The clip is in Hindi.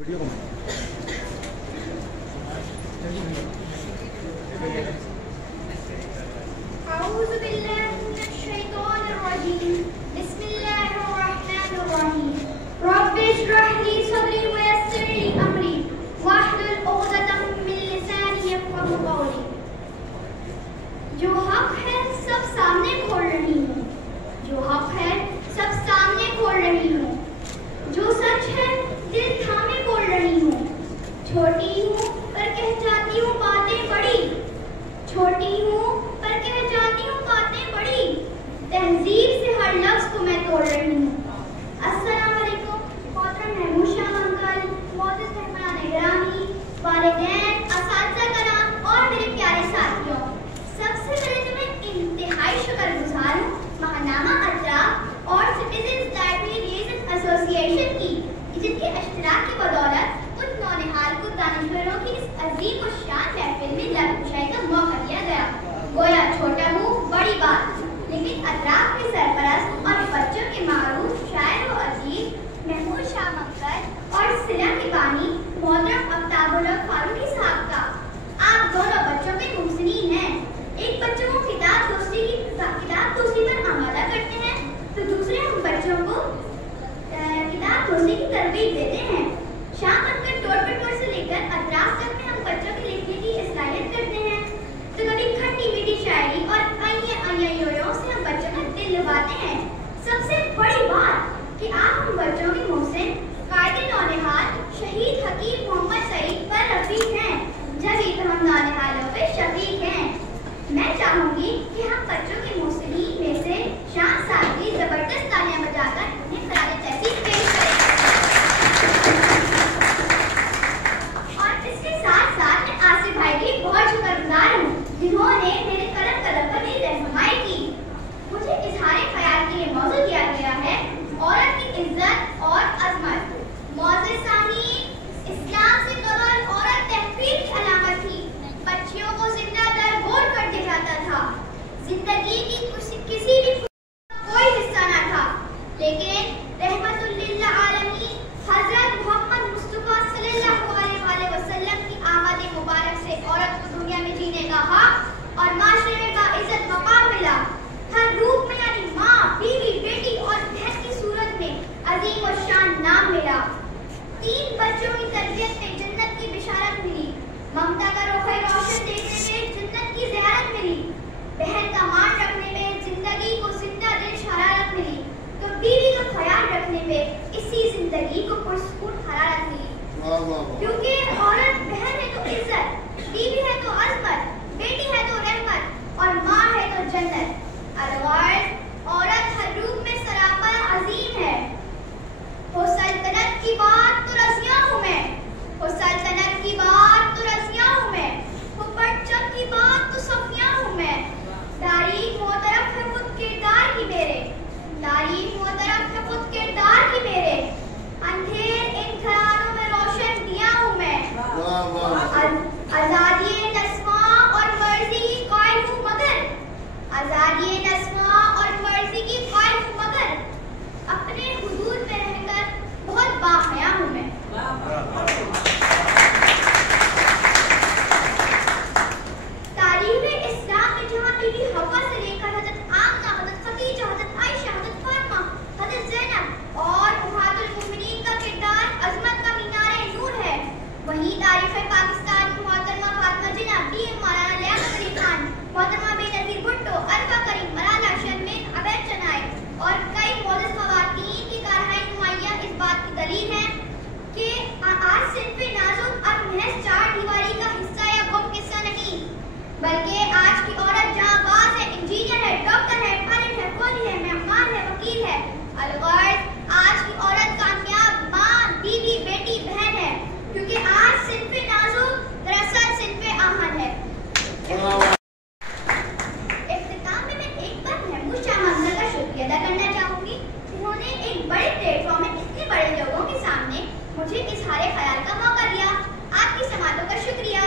जो हक है सब सामने खोल रही हूँ, जो हक है सब सामने खोल रही हूँ, जो सच है दिल थामे बोल रही हूँ। छोटी हूँ पर कह जाती हूँ बातें बड़ी, छोटी हूँ पर कह जाती हूँ बातें बड़ी, तहजीब से हर लफ्ज़ को मैं तोड़ रही हूँ। अस्सलाम वालेकुम मोहतरम महमूद शाह अंकल, मोअज़्ज़िज़ मेहमान गिरामी, वालिदैन, असातिज़ा कराम और मेरे प्यारे साथियों, सबसे पहले तो मैं इंतहाई शुक्रगुजार हूँ महानामा अतराफ और सिटीजन्स लाइब्रेरी लिएज़न एसोसिएशन की, जिनके इश्तिराक की बदौलत उन नौनिहाल को दानिशवरों की इस अजीम और शान महफिल में लफ्ज़ का मौका दिया गया। गोया छोटा मुँह बड़ी बात, लेकिन अतराफ के सरपरस्त और बच्चों के मारूफ शायर व अजीब महमूद शाह अंकल और सिला के बानी मोहतरम आफ्ताबुल हक फारूकी साहब का आप दोनों बच्चों के मुहसिनीन हैं। एक बच्चों को किताब दोस्ती पर आमादा करते हैं, तो दूसरे हम बच्चों को किताब दोस्ती की तरबीयत देते हैं। शाम तक तोड़ से लेकर अतराफ तक में हम बच्चों के लिखने की इस्लाहियत करते हैं। तो कभी खट्टी मीठी शायरी और अय्यों से हम बच्चों का दिल लुभाते हैं। सबसे बड़ी बात कि आप हम बच्चों के मोहसिन कायदे नौनिहाल शहीद हकीम मोहम्मद सईद पर रफीक हैं, जब तो हम नौनिहालों पे शफीक हैं। मैं चाहूंगी कि हम बच्चों के मोहसिनीन में से शान साहब की जबरदस्त तालियां बजाकर उन्हें खराज तहसीन पेश करें। और इसके साथ साथ मैं आसिफ भाई की बहुत शुक्रगुजार हूँ, जिन्होंने मेरे कदम पर मेरी रहनुमाई की। मुझे इजहार ख्याल के लिए मौजूद दिया गया है औरत की इज्जत और अजमत। मोअज़्ज़िज़ सामीन, इस्लाम से कबल औरत तहक़ीर की अलामत थी। बच्चियों को जिंदा दरगोर कर दिया जाता था। जिंदगी की किसी भी कोई हिस्सा न था, लेकिन रहमतुल लिल आलमीन हज़रत मोहम्मद मुस्तफ़ा सल्लल्लाहु अलैहि वसल्लम की आमद मुबारक से औरत को दुनिया में जीने का हक और माशरे में बाइज़्ज़त मकाम मिला। हर रूप में यानी माँ, बीवी, बेटी और बहन की सूरत में अजीम और शान नाम मिला। 3 बच्चों की तरबियत में जन्नत की बिशारत मिली। ममता का रोख़े रोशन देखने में जन्नत की ज़ियारत मिली। बहन का मान रखने में जिंदगी को जिंदा दिल शरारत मिली, तो बीवी का ख्याल रखने में इसी जिंदगी को पुरसुकून हरारत मिली। क्योंकि औरत बहन है तो इज्जत, बीवी है तो अज़मत, बेटी है तो रहमत और माँ है तो जन्नत। अदरवाइज औरत हर रूप में सरापा अजीम है। हो सल्तनत की बात तो रज़िया हूँ मैं, हो सल्तनत की बात तो रज़िया हूँ मैं, हो परचम की बात तो सफ़िया हूँ मैं। तारीख मोतरफ है खुद किरदार की मेरे, तारीख मोतरफ है खुद किरदार की मेरे। अंधेर इन घरानों में रोशन दिया हूँ मैं। आज़ादी नस्मा और मर्जी की कायल हूँ मगर, आज़ादी नस्मा और मर्जी की कायल हूँ मगर, अपने हुदूद में रहकर बहुत बाहया हूँ मैं। तारीख़ इस्लाम में जहाँ बीबी हवा से लेकर हज़रत आमना, हज़रत खदीजा, हज़रत आयशा, हज़रत फातिमा, हज़रत ज़ैनब और उम्महातुल मोमिनीन का किरदार अज़मत का मीनारे नूर है, वहीं तारीख़ पाकिस्तान की मोहतरमा फातिमा जिन्ना, पीएम मौलाना लियाकत अली खान, मोहतरमा बेनज़ीर भुट्टो, अरफा करीम, मलाला शर्मीन, अबैद चनाई और कई मोअज़्ज़िज़ ख़वातीन की कारहाई नुमाइयाँ इस बात की दलील है कि आज सिर्फ़ नाज़ुक अब महज 4 दीवारी का हिस्सा या गुम किस्सा नहीं, बल्कि आज की औरत जांबाज है, इंजीनियर है, डॉक्टर है, पायलट है, फौजी है, मेहमान है, वकील है। अलगर्ज आज की औरत कामयाब माँ, बीवी, बेटी, बहन है, क्योंकि आज सिर्फ़ नाज़ुक दरअसल सिर्फ़ आहन है। इख्तिताम में मैं एक बार महमूद शाह अंकल का शुक्रिया अदा करना चाहूँगी, जिन्होंने एक बड़े प्लेटफॉर्म में इतने बड़े लोगों के सामने मुझे इजहार ख्याल का मौका दिया। आपकी समातों का शुक्रिया।